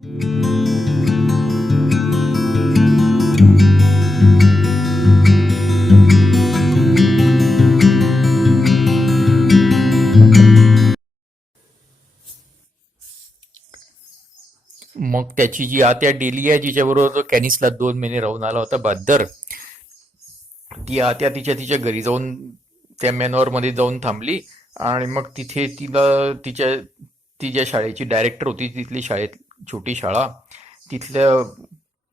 मग त्याची जी आत्या डेली आहे, जिच्याबरोबर तो कॅनिसला 2 महिने राहून आला होता बहादर, ती आत्या तिच्या तिच्या घरी जाऊन त्या मॅनॉर मध्ये जाऊन थांबली. आणि मग तिथे तिला तिच्या ती ज्या शाळेची डायरेक्टर होती, तिथली शाळेत छोटी शाळा, तिथल्या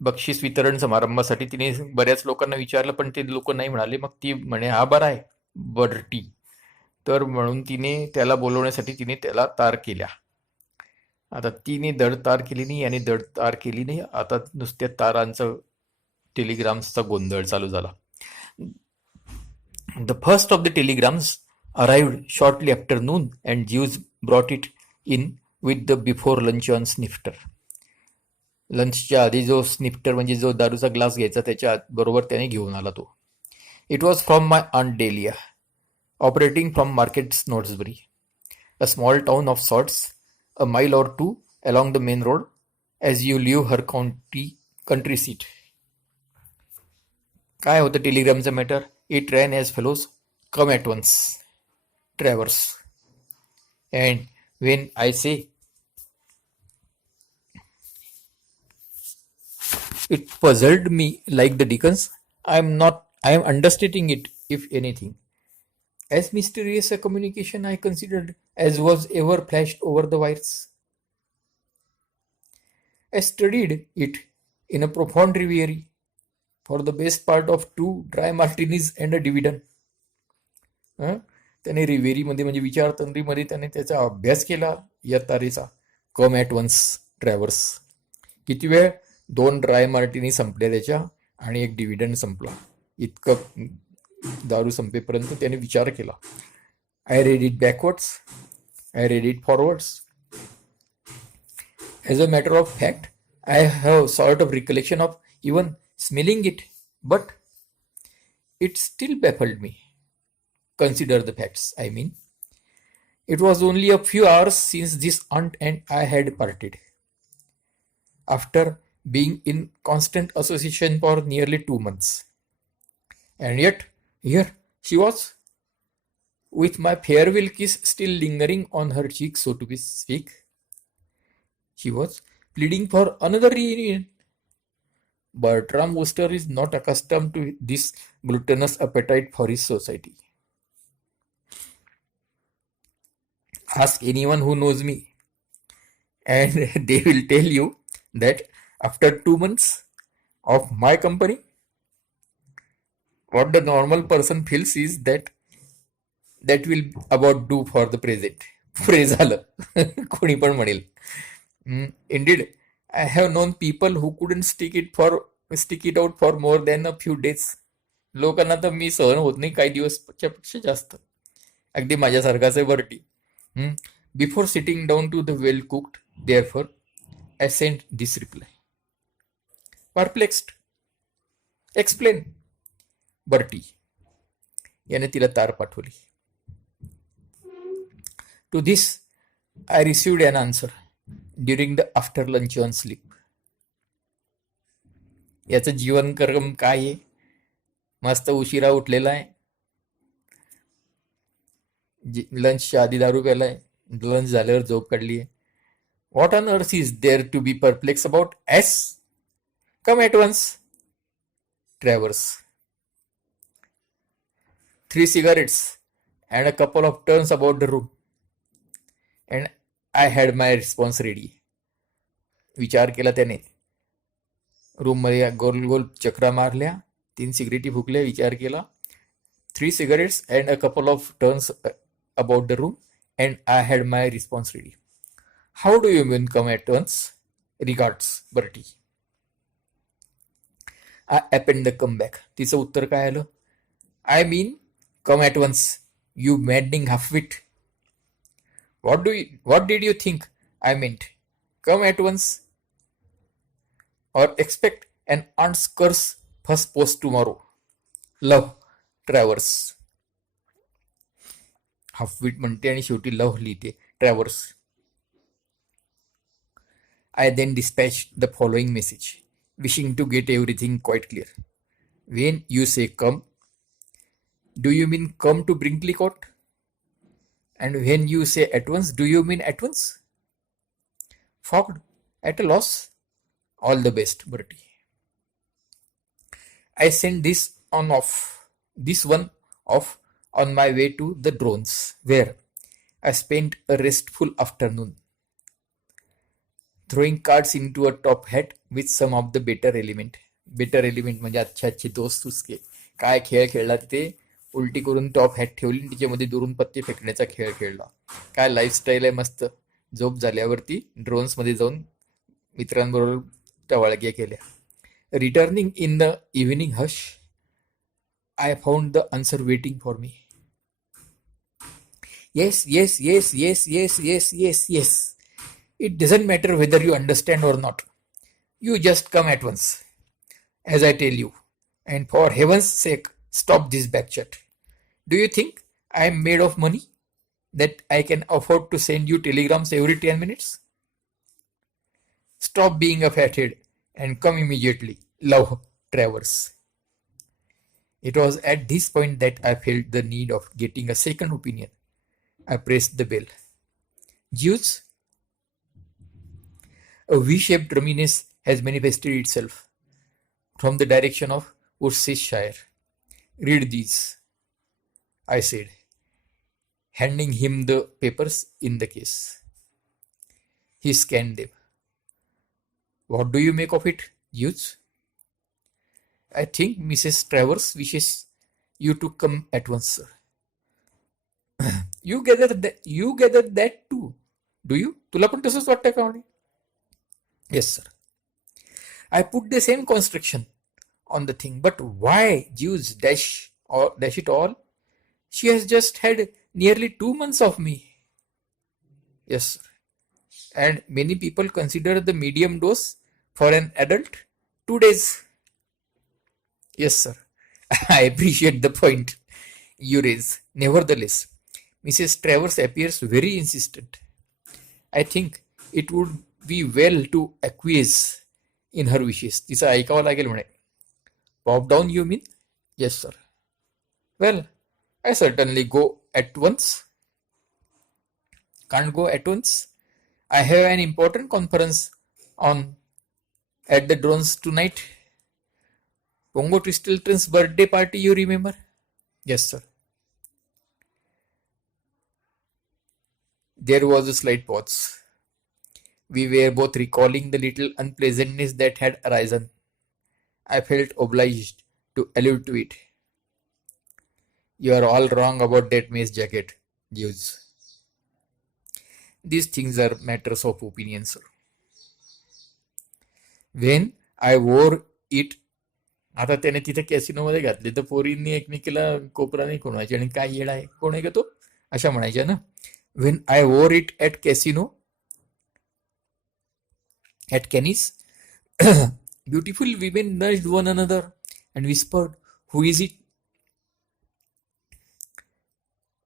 बक्षीस वितरण समारंभासाठी तिने बऱ्याच लोकांना विचारलं, पण ते लोक नाही म्हणाले. मग ती म्हणे हा बरा आहे बर्टी. तर म्हणून त्याला बोलवण्यासाठी तिने त्याला तार केल्या. आता तिने धड तार केली नाही आणि धड तार केली नाही. आता नुसत्या तारांचं टेलिग्राम्सचा गोंधळ चालू झाला. The first of the telegrams arrived shortly after noon, and Jeeves brought it in with the before luncheon snifter. लंचच्या आधी जो स्निफ्टर म्हणजे जो दारूचा ग्लास घ्यायचा त्याच्या बरोबर त्याने घेऊन आला तो. It was from my aunt Dahlia, operating from Market Snodsbury, a small town of sorts, a mile or two along the main road as you leave her country seat. काय होतं टेलिग्रामचं matter? It ran as follows, come at once, Travers. And when I say it puzzled me like the Dickens. I am understating it, if anything. As mysterious a communication I considered as was ever flashed over the wires. I studied it in a profound reverie for the best part of 2 dry martinis and a dividend. त्याने रिव्हेरीमध्ये म्हणजे विचारतंत्रीमध्ये त्याने त्याचा अभ्यास केला या तारेचा. Come at once, Travers. किती वेळ? 2 ड्राय मार्टिनी संपल्या त्याच्या आणि एक डिव्हिडंड संपला. इतकं दारू संपेपर्यंत त्याने विचार केला. I read it backwards, I read it forwards. As a matter of fact I have sort of recollection of even smelling it, but it still baffled me. Consider the facts, I mean. It was only a few hours since this aunt and I had parted. After being in constant association for nearly 2 months. And yet, here she was, with my farewell kiss still lingering on her cheek, so to speak. She was pleading for another reunion. Bertram Wooster is not accustomed to this gluttonous appetite for his society. Ask anyone who knows me, and they will tell you that after 2 months of my company, what the normal person feels is that will about do for the present. पुरे झालं. कोणी पण म्हणेल. Indeed, I have known people who couldn't stick it out for more than a few days. लोकांना तर मी सहन होत नाही काही दिवसच्या पेक्षा जास्त. अगदी माझ्यासारखाच आहे Bertie. Before sitting down to the well-cooked, therefore, I sent this reply. Perplexed. Explain. Bertie. याने तिला तार पाठवली. To this, I received an answer during the after luncheon sleep. याचं जीवनक्रम काय आहे? मस्त उशिरा उठलेला आहे, लंचच्या आधी दारू प्यालाय, लंच झाल्यावर झोप काढली आहे. What on earth is there to be perplexed about? Yes, come at once, traverse. 3 cigarettes and a couple of turns about the room, and I had my response ready. विचार केला त्याने. रूममध्ये गोल गोल चक्रा मारल्या, 3 सिगरेटी फुकल्या, विचार केला. 3 cigarettes and a couple of turns about the room, and I had my response ready. How do you mean come at once? Regards, Bertie. I append the comeback. तिचं उत्तर काय आलं? I mean come at once, you maddening half-wit. What did you think I meant? Come at once, or expect an aunt's curse first post tomorrow. Love, Travers. हाफविट म्हणते आणि शेवटी love लिहिते, traverse. I then dispatched the following message, wishing to get everything quite clear. When you say come, do you mean come to Brinkley Court? And when you say at once, do you mean at once? Fogged, at a loss. All the best, Bertie. I sent this one off on my way to the drones, where I spent a restful afternoon throwing cards into a top hat with some of the better element. Better element म्हणजे अच्छे अच्छे दोस्त उसके. काय खेळ खेळला तिथे. उलटी करून टॉप हॅट ठेवली आणि तिच्यामध्ये दुरून पत्ते फेकण्याचा खेळ खेळला. काय लाईफस्टाईल आहे मस्त. झोप झाल्यावरती ड्रोन्समध्ये जाऊन मित्रांबरोबर टवाळक्या केल्या. Returning in the evening hush, I found the answer waiting for me. Yes, yes, yes, yes, yes, yes, yes, yes. It doesn't matter whether you understand or not. You just come at once, as I tell you. And for heaven's sake, stop this backchat. Do you think I am made of money that I can afford to send you telegrams every 10 minutes? Stop being a fathead and come immediately. Love, Travers. It was at this point that I felt the need of getting a second opinion. I pressed the bell. Jews, a V-shaped rumminess has manifested itself from the direction of Worcestershire. Read these, I said, handing him the papers in the case. He scanned them. What do you make of it, Jews? I think Mrs. Travers wishes you to come at once, sir. You gathered that too, do you? तुला पण तसंच वाटतं का म्हणे? Yes, sir. I put the same construction on the thing, but why Jews dash it all? She has just had nearly 2 months of me. Yes, sir. And many people consider the medium dose for an adult 2 days. Yes, sir. I appreciate the point you raise. Nevertheless, Mrs. Travers appears very insistent. I think it would be well to acquiesce in her wishes. तिचं ऐकावं लागेल म्हणे. Pop down, you mean? Yes, sir. Well, I certainly go at once. Can't go at once. I have an important conference on at the drones tonight. Pongo Twistleton's birthday party, you remember? Yes, sir. There was a slight pause. We were both recalling the little unpleasantness that had arisen. I felt obliged to allude to it. You are all wrong about that mess jacket, Jews. These things are matters of opinion, sir. When I wore it, आता त्याने तिथे कॅसिनोमध्ये घातले तर पोरींनी एकमेकीला कोपरा नाही कोणाची आणि काय येडा आहे कोण आहे का तो अशा म्हणायच्या ना. When I wore it at casino, at Kenny's, beautiful women nudged one another and whispered, "Who is it?"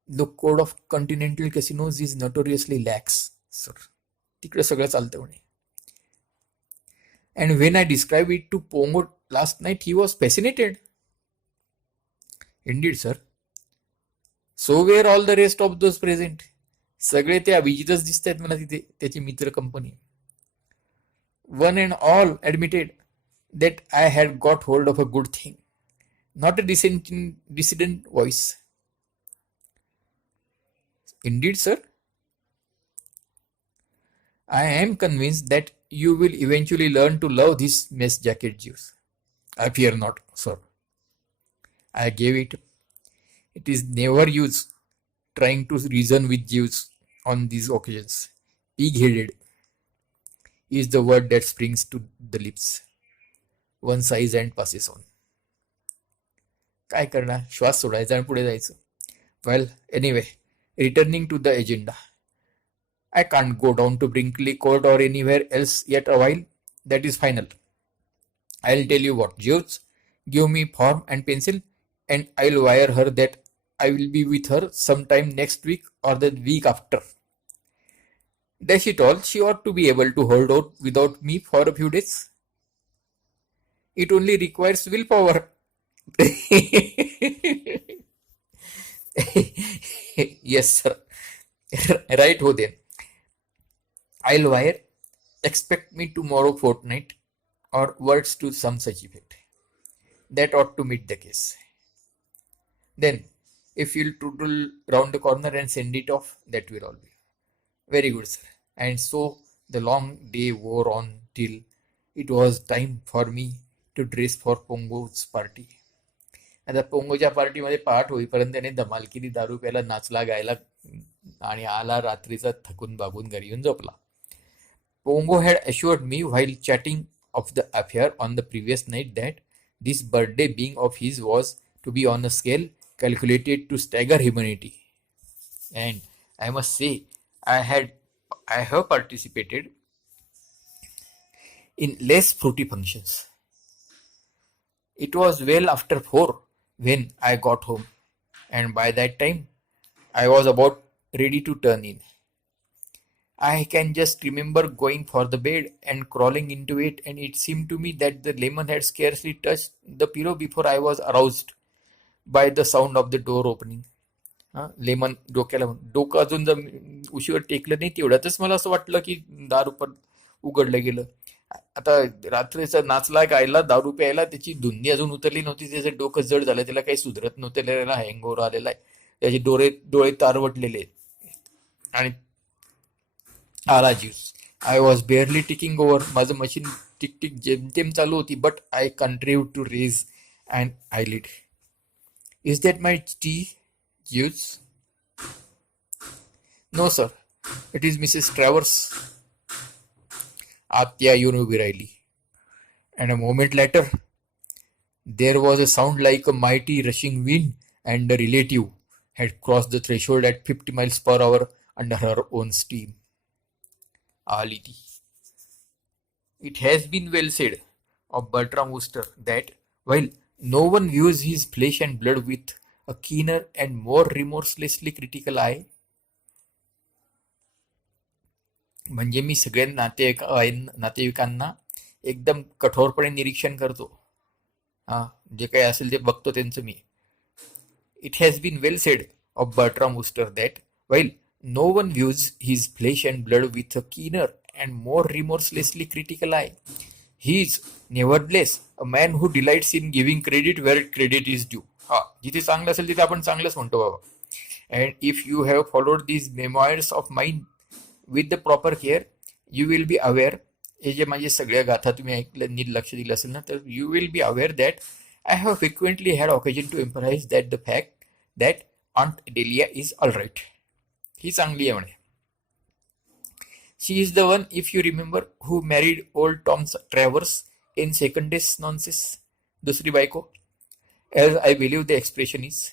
The code of continental casinos is notoriously lax, sir. तिकडे सगळं चालतं म्हणे. And when I described it to Pongo last night, he was fascinated. Indeed, sir. So were all the rest of those present. सगळे ते अभिजितच दिसत आहेत मला तिथे त्याची मित्र company. One and all admitted that I had got hold of a good thing, not a dissident voice. Indeed, sir. I am convinced that you will eventually learn to love this mess jacket, Jews. I fear not, sir. I gave it. It is never use trying to reason with Jews on these occasions. Pig-headed is the word that springs to the lips. One sighs and passes on. काय करणार, श्वास सोडायचा आणि पुढे जायचं. Well, anyway, returning to the agenda. I can't go down to Brinkley Court or anywhere else yet a while. That is final. I'll tell you what, Jews, give me form and pencil and I'll wire her that I will be with her sometime next week or the week after. Dash it all, she ought to be able to hold out without me for a few days. It only requires willpower. Yes, sir. Right, ho then. I'll wire. Expect me tomorrow fortnight, or words to some such effect. That ought to meet the case. Then, if you'll toodle round the corner and send it off, that will all be. Very good, sir. And so the long day wore on till it was time for me to dress for Pongo's party. आता पोंगोच्या पार्टीमध्ये पहाट होईपर्यंत त्याने धमाल केली, दारू प्यायला, नाचला, गायला आणि आला रात्रीचा थकून बागून घरी येऊन झोपला. Pongo had assured me while chatting of the affair on the previous night that this birthday being of his was to be on a scale calculated to stagger humanity. And I must say, I have participated in less fruity functions. It was well after 4 when I got home, and by that time I was about ready to turn in. I can just remember going for the bed and crawling into it, and it seemed to me that the lemon had scarcely touched the pillow before I was aroused by the sound of the door opening. Lemon डोक्याला डोकं अजून जर उशीवर टेकलं नाही तेवढ्यातच मला असं वाटलं की दारू पण उघडलं गेलं. आता रात्रीचा नाचला, गायला, दारू प्यायला, त्याची धुंदी अजून उतरली नव्हती, त्याचं डोकं जड झालं, त्याला काही सुधरत नव्हतं, त्याला हँगओव्हर आलेला आहे, त्याचे डोळे तारवटलेले आणि आला juice. I was barely ticking over. माझं मशीन टिक जेमतेम चालू होती, but I contrive to raise and eyelid. Is that my tea juice? No sir, it is Mrs Travers. आत्या येऊन उभी राहिली. And a moment later, there was a sound like a mighty rushing wind, and the relative had crossed the threshold at 50 miles per hour under her own steam. Ali. It has been well said of Bertram Wooster that while no one views his flesh and blood with a keener and more remorselessly critical eye, म्हणजे मी सगळ्या नातेवाईकांना एकदम कठोरपणे निरीक्षण करतो. जे काही असेल ते बघतो त्यांचं मी. It has been well said of Bertram Wooster that while no one views his flesh and blood with a keener and more remorselessly critical eye, he is nevertheless a man who delights in giving credit where credit is due. जिथे चांगलं असेल तिथे आपण चांगलंच म्हणतो बाबा. And if you have followed these memoirs of mind with the proper care, you will be aware. हे जे माझे सगळ्या गाथा तुम्ही ऐकलं, नीट लक्ष दिलं असेल ना, तर you will be aware that I have frequently had occasion to emphasise that the fact that aunt Dahlia is all right. ही चांगली आहे म्हणे. She is the one, if you remember, who married old Tom Travers in second days nonsense. दुसरी बायको, as I believe the expression is.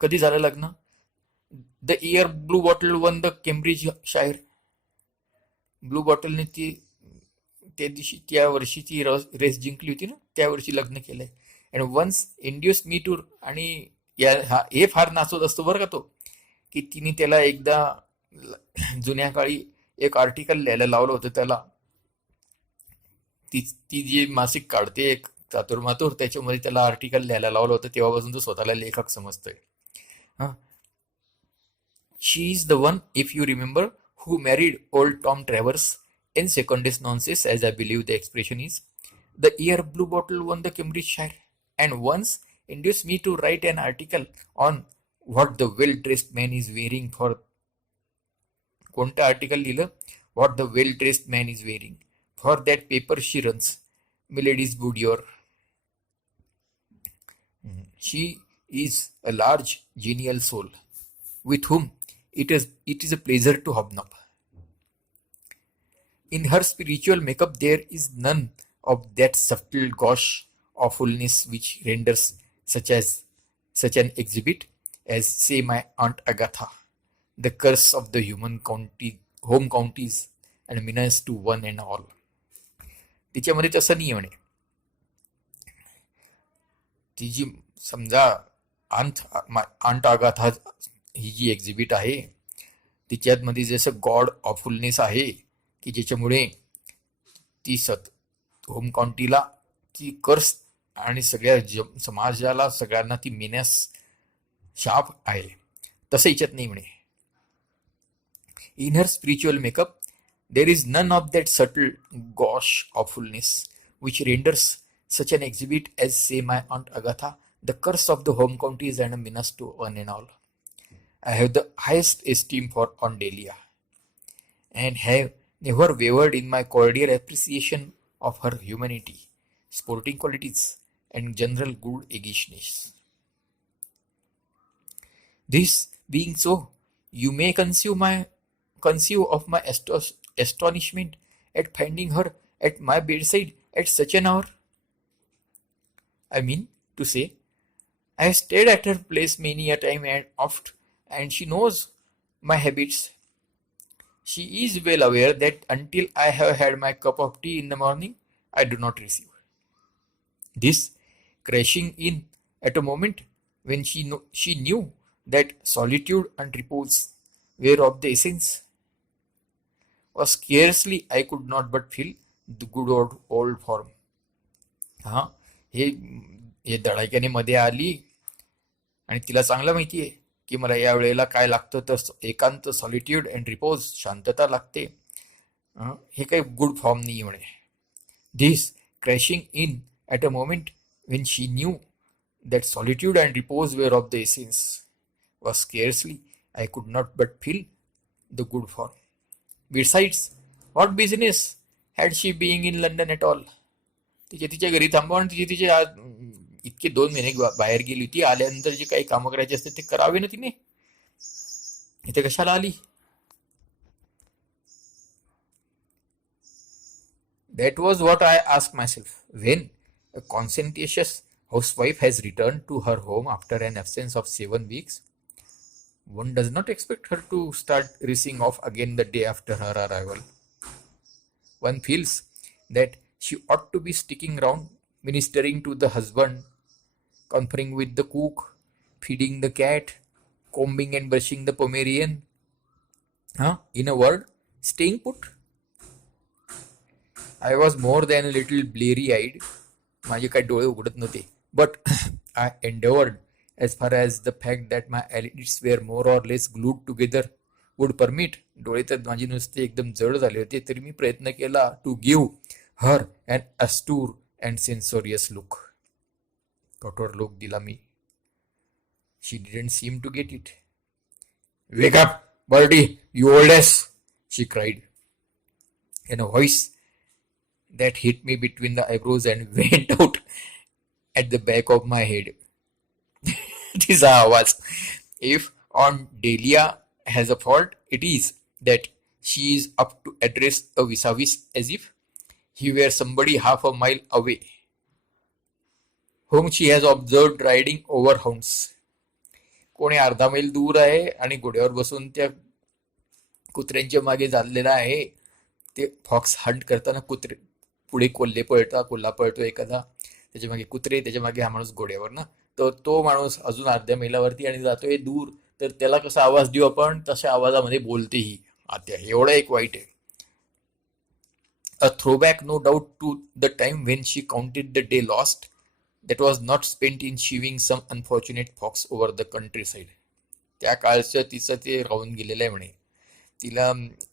कधी झालं लग्न? The year blue bottle won the Cambridgeshire. Blue बॉटलने ती त्या दिवशी त्या वर्षी ती रेस जिंकली होती ना, त्या वर्षी लग्न केलंय. And once induce me to. आणि हे फार नाचवत असतो बरं का तो, की तिने त्याला एकदा जुन्या काळी एक आर्टिकल लिहायला लावलं होतं त्याला. ती जी मासिक काढते एक चातुर्मातुर, त्याच्यामध्ये त्याला आर्टिकल लिहायला लावलं होतं. तेव्हापासून तो स्वतःला लेखक समजतोय. She is the one, if you remember, who married old Tom Travers in secondary nonsense, as I believe the expression is. The year Blue Bottle won the Cambridgeshire, and once induced me to write an article on what the well-dressed man is wearing for. कोणतं article लिहिलं? What the well-dressed man is wearing. For that paper she runs, Milady's Boudoir. She is a large, genial soul, with whom it is a pleasure to hobnob. In her spiritual makeup there is none of that subtle gauche awfulness which renders such an exhibit as, say, my Aunt Agatha, the curse of the human home counties and menace to one and all. तिच्यामध्ये तसं नाही म्हणे. ती जी समजा aunt Agatha ही जी exhibit आहे तिच्यामध्ये जसं God ऑफुलनेस आहे की ज्याच्यामुळे ती होम काउंटीला ती कर्स आणि सगळ्या समाजाला सगळ्यांना ती मिनस शाप आहे, तसं हिच्यात नाही म्हणे. In her spiritual makeup, there is none of that subtle gauche awfulness which renders such an exhibit as, say, my Aunt Agatha, the curse of the home counties and a menace to one and all. I have the highest esteem for Aunt Delia, and have never wavered in my cordial appreciation of her humanity, sporting qualities, and general good eggishness. This being so, you may conceive of my astonishment at finding her at my bedside at such an hour. I mean to say, I have stayed at her place many a time and oft, and she knows my habits. She is well aware that until I have had my cup of tea in the morning, I do not receive. This crashing in at a moment when she knew that solitude and repose were of the essence was scarcely I could not but feel the good old form. हा हे हे धडाक्याने मध्ये आली आणि तिला चांगलं माहिती आहे की मला या वेळेला काय लागतं, तर एकांत, सॉलिट्यूड अँड रिपोज, शांतता लागते. हे काही गुड फॉर्म नाही म्हणे. This crashing in at a moment when she knew that solitude and repose were of the essence was scarcely I could not but feel the good form. Besides, what business had she being in London at all? तिच्या घरी थांबवा आणि तिचे इतके 2 महिने बाहेर गेली होती. आल्यानंतर जे काही कामं करायचे असते ते करावे ना तिने. इथे कशाला आली? That was what I asked myself when a conscientious housewife has returned to her home after an absence of 7 weeks. One does not expect her to start racing off again the day after her arrival. One feels that she ought to be sticking round, ministering to the husband, conferring with the cook, feeding the cat, combing and brushing the Pomeranian. In a word, staying put. I was more than a little bleary-eyed. माझे काही डोळे उघडत नव्हते. But I endeavored, as far as the fact that my eyelids were more or less glued together would permit, डोळे तर माझे नुसते एकदम जड झाले होते, तरी मी प्रयत्न केला to give her an austere and censorious look. कठोर लोक दिला मी. She didn't seem to get it. Wake up, Bertie, you old ass, she cried in a voice that hit me between the eyebrows and went out at the back of my head. तिचा आवाज. If Aunt Delia has a fault, it is that she is up to address a vis-a-vis as if he were somebody half a mile away, whom she has observed riding over hounds. कोणी अर्धा मैल दूर आहे आणि घोड्यावर बसून त्या कुत्र्यांच्या मागे चाललेला आहे. ते फॉक्स हंट करताना कुत्रे पुढे कोल्हा पळतो एखादा, त्याच्या मागे कुत्रे, त्याच्या मागे हा माणूस घोड्यावर ना, तर तो माणूस अजून अर्ध्या मैलावरती आणि जातोय दूर, तर त्याला कसा आवाज देऊ आपण, तशा आवाजामध्ये बोलतेही आत्या. एवढं एक वाईट आहे. A throwback, no doubt, to the time when she counted the day lost, that was not spent in sheeving some unfortunate fox over the countryside. त्या काळचं तिचं ते राहून गेलेलं आहे म्हणे. तिला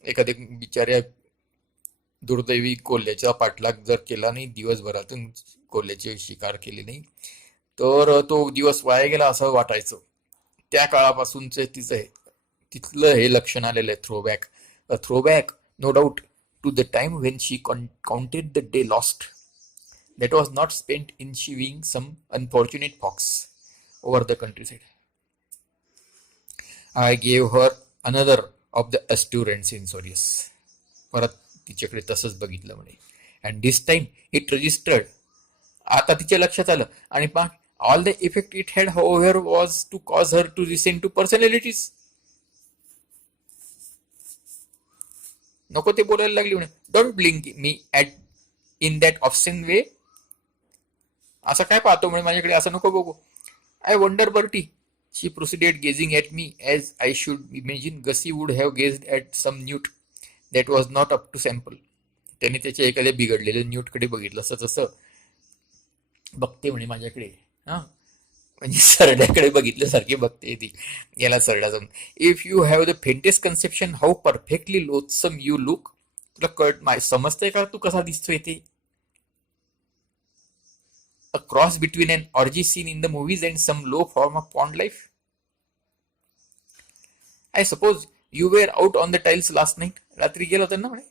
एखाद्या बिचाऱ्या दुर्दैवी कोल्ह्याचा पाठलाग जर केला नाही, दिवसभरातून कोल्ह्याची शिकार केली नाही, तर तो दिवस वाया गेला असं वाटायचं. त्या काळापासूनच तिथलं हे लक्षण आलेलं आहे. Throwback. A throwback, no doubt, to the time when she counted the day lost, that was not spent in sheeving some unfortunate fox over the countryside. I gave her another of the austere and censorious. परत तिच्याकडे तसंच बघितलं म्हणे. And this time it registered. आता तिच्या लक्षात आलं. आणि all the effect it had, however, was to cause her to descend to personalities. नको ते बोलायला लागली म्हणे. Don't blink me in that obscene way. असं काय पाहतो म्हणे माझ्याकडे, असं नको बघू. आय wonder Bertie, She proceeded gazing at me as I should imagine Gussie would have gazed at some newt that was not up to sample. त्याने त्याच्या एखाद्या बिघडलेल्या न्यूटकडे बघितलं असं तसं बघते म्हणे माझ्याकडे. हा, म्हणजे सरड्याकडे बघितल्यासारखी बघते ती. याला सरडा जाऊन, if you have the faintest conception how perfectly loathsome you look, तुला समजतंय का तू कसा दिसतोय ते? A cross between an orgy scene in the movies and some low form of pond life. I suppose you were out on the tiles last night. रात्री गेला होता ना म्हणे.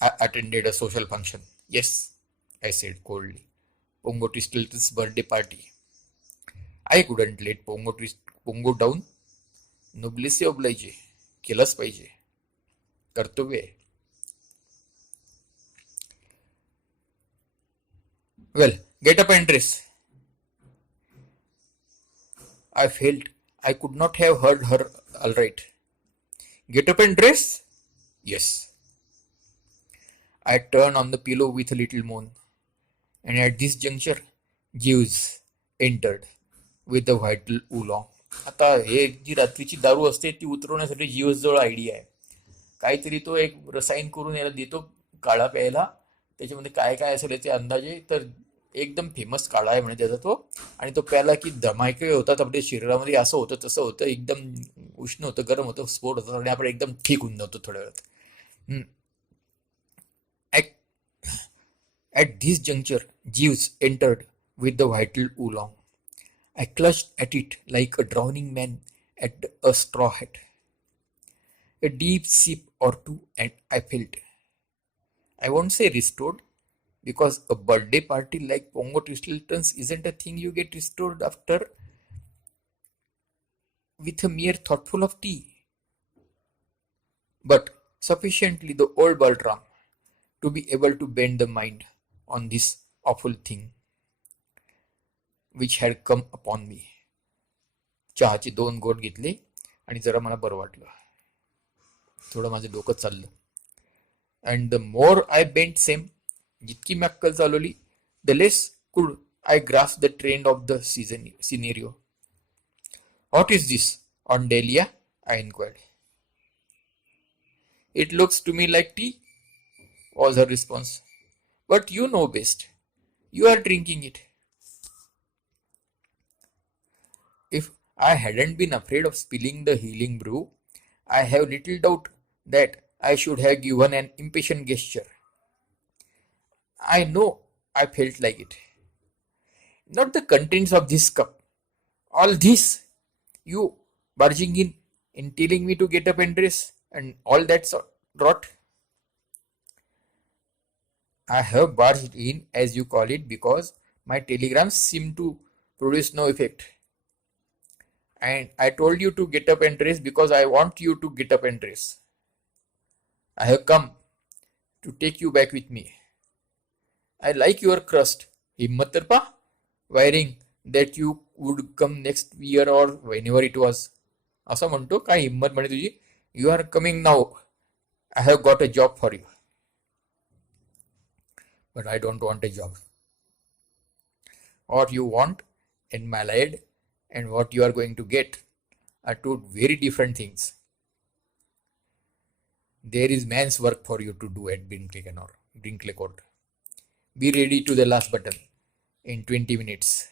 I attended a social function. Yes, I said coldly. Pongo Twistleton's birthday party. I couldn't let Pongo down. Noblesse oblige. केलंच पाहिजे. कर्तव्य आहे. Well, get up and dress. I felt I could not have heard her all right. Get up and dress? Yes. I turned on the pillow with a little moan. And at this juncture, Jeeves entered with the white oolong. आता हे जी रात्रीची दारू असते ती उतरवण्यासाठी जीवस जवळ idea आहे. काहीतरी तो एक रसायन करून याला देतो काळा प्यायला. त्याच्यामध्ये काय काय असेल याचे अंदाजे, तर एकदम फेमस काळा आहे म्हणे त्याचा तो. आणि तो प्याला की धमाके होतात आपल्या शरीरामध्ये, असं होतं तसं होतं, एकदम उष्ण होतं, गरम होतं, स्फोट होतं आणि आपण एकदम ठीक होऊन जातो थोड्या वेळात. At this juncture, Jeeves entered with the vital oolong. I clutched at it like a drowning man at a straw hat. A deep sip or two, and I felt, I won't say restored, because a birthday party like Pongo Twistleton's isn't a thing you get restored after with a mere thoughtful of tea, but sufficiently the old Bertram to be able to bend the mind on this awful thing which had come upon me. चहाचे 2 घोट घेतले आणि जरा मला बरं वाटलं. थोडं माझं डोकं चाललं. And the more I bent same, जितकी मी अक्कल चालवली, the less could I grasp the trend of the scenario. What is this, on Dahlia? I inquired. It looks to me like tea, was her response. But you know best. You are drinking it. If I hadn't been afraid of spilling the healing brew, I have little doubt that I should have given an impatient gesture. I know I felt like it. Not the contents of this cup. All this, you barging in telling me to get up and dress, and all that rot. I have barged in, as you call it, because my telegrams seem to produce no effect. And I told you to get up and dress because I want you to get up and dress. I have come to take you back with me. I like your crust, Himmatarpa, wiring that you would come next year or whenever it was. असं म्हणतो, काय हिम्मत म्हणे तुझी. You are coming now. I have got a job for you. But I don't want a job. What you want, and my lad, and what you are going to get are two very different things. There is man's work for you to do at Brinkley Court. Be ready to the last button in 20 minutes.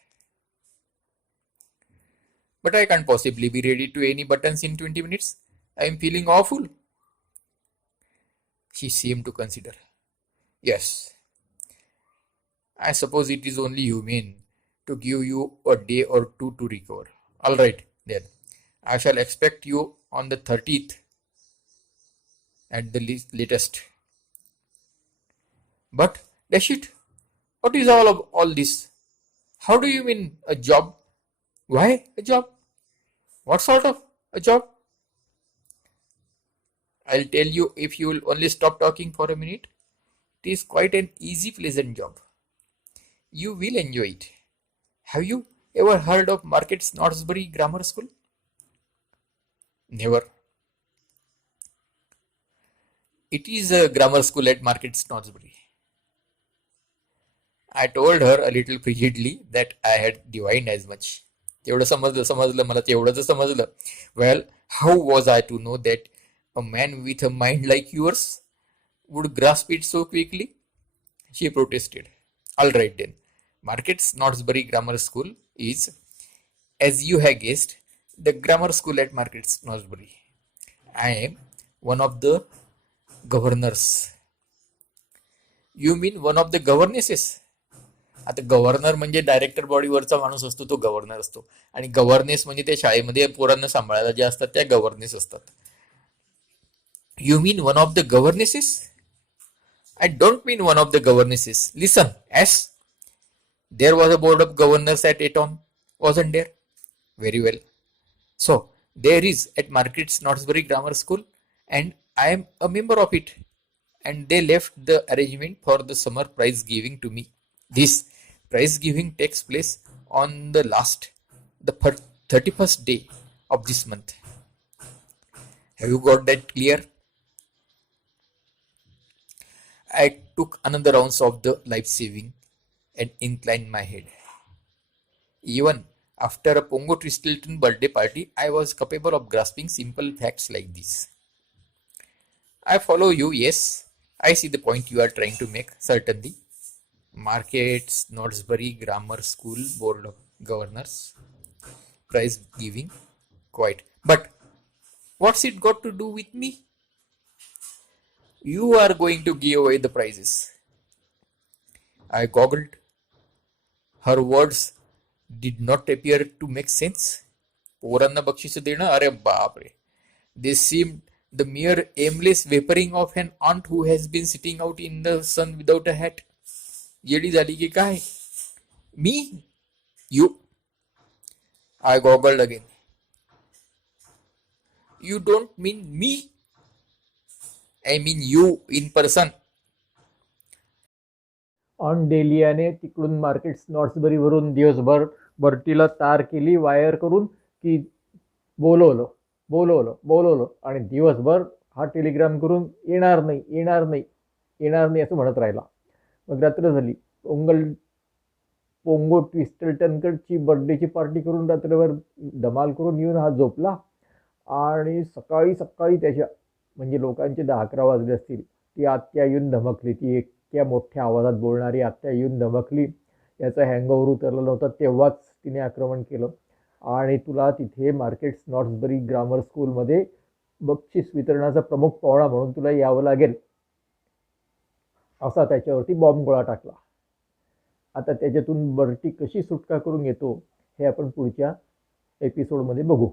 But I can't possibly be ready to any buttons in 20 minutes. I am feeling awful. She seemed to consider. Yes, I suppose it is only humane to give you a day or two to recover. All right, then. I shall expect you on the 30th at the latest. But, dash it, what is all this? How do you mean a job? Why a job? What sort of a job? I'll tell you if you will only stop talking for a minute. It is quite an easy, pleasant job. You will enjoy it. Have you ever heard of Market Snodsbury Grammar School? Never. It is a grammar school at Market Snodsbury. I told her a little frigidly that I had divined as much. तेवढं समजलं मला तेवढंच समजलं. Well, how was I to know that a man with a mind like yours would grasp it so quickly? She protested. All right then. Market's Snodsbury Grammar School is, as you have guessed, the grammar school at Market's Snodsbury. I am one of the governors. You mean one of the governesses? आता governor म्हणजे director बॉडीवरचा माणूस असतो, तो governor असतो. आणि governess म्हणजे त्या शाळेमध्ये पोरांना सांभाळायला जे असतात त्या गव्हर्नेस असतात. You mean one of the governesses? I don't mean one of the governesses. Listen, as there was a board of governors at Eton, wasn't there? Very well. So, there is at Market's Snodsbury Grammar School, and I am a member of it. And they left the arrangement for the summer prize giving to me. This prize giving takes place on the 31st day of this month. Have you got that clear? I took another ounce of the life saving and inclined my head. Even after a Pongo Twistleton birthday party, I was capable of grasping simple facts like this. I follow you, yes. I see the point you are trying to make, certainly. Market's Snodsbury Grammar School Board of Governors. Prize giving. Quite. But what's it got to do with me? You are going to give away the prizes. I goggled. Her words did not appear to make sense. पोरांना बक्षीस देणं, अरे बापरे. They seemed the mere aimless vaporing of an aunt who has been sitting out in the sun without a hat. येडी झाली की काय? Me? You? I goggled again. You don't mean me? I mean you in person. Aunt डेलियाने तिकडून Market स्नॉट्सबरी वरून दिवसभर बर्टीला तार केली wire करून की बोलवलं आणि दिवसभर हा टेलिग्राम करून येणार नाही असं म्हणत राहिला. मग रात्र झाली. पोंगो ट्विस्टल्टनकडची बर्थडेची पार्टी करून रात्रभर धमाल करून येऊन हा झोपला आणि सकाळी त्याच्या म्हणजे लोकांचे 10-11 वाजले असतील. ती आत्या येऊन धमकली. ती इतक्या मोठ्या आवाजात बोलणारी आत्या येऊन धमकली. याचा हँगओव्हर उतरला नव्हता तेव्हाच तिने आक्रमण केलं आणि तुला तिथे मार्केट स्नॉट्सबरी ग्रामर स्कूलमध्ये बक्षीस वितरणाचा प्रमुख पाहुणा म्हणून तुला यावं लागेल असा त्याच्यावरती बॉम्बगोळा टाकला. आता त्याच्यातून बर्टी कशी सुटका करून येतो हे आपण पुढच्या एपिसोडमध्ये बघू.